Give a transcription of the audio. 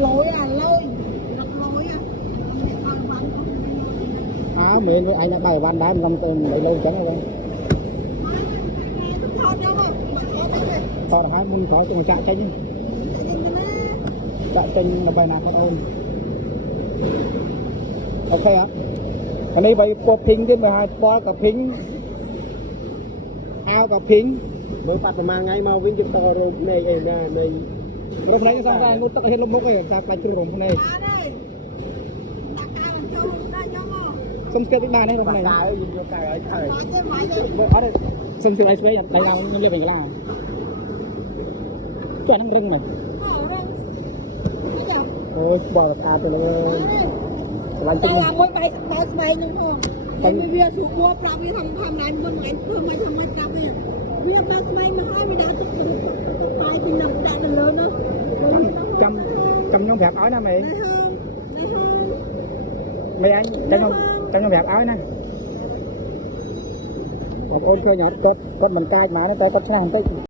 lối à lôi lật lối à áo miệng của anh đã bài van đá mình còn lấy lâu chẳng rồi còn hai mình có từng chạy tranh là bài nào không ôn ok ạอันนี้ไปพวกพิงที่มาปอกับพิงเอากับพิง mới phát mà ngay mau vinh chụp tàu rồi này này này này រំលែងសំខាន់ងូតទឹកហេតុលំមុខឯងតាមផ្លាច់ជ្រុំភ្នែកសុំស្គាល់ពីបានទេរំលែង cái gì vô cái ấy thời អត់សុំស្គាល់ឲ្យស្គាល់ដៃឡើងខ្ញុំលាបវិញកន្លងចុះហ្នឹងរឹងមកអូយបោកតាទៅលើឆ្លាញ់ តែ ទឹក ឡើងមួយបែកបើស្បែកនឹងផងតែវាស្រួលមកប្រាប់វាធម្មតាមុនថ្ងៃធ្វើមិនធម្មតាវាបើស្បែកមកហើយវាដើរទឹកបាយពីនឹងដាក់ទៅលើនោះ ចាំខ្ញុំប្រាប់ឲ្យណាមេ នេះហើយ មេអញចាំខ្ញុំប្រាប់ឲ្យណាបងប្អូនឃើញអត់គាត់មិនកាចមកទេតែគាត់ឆ្នះបន្តិច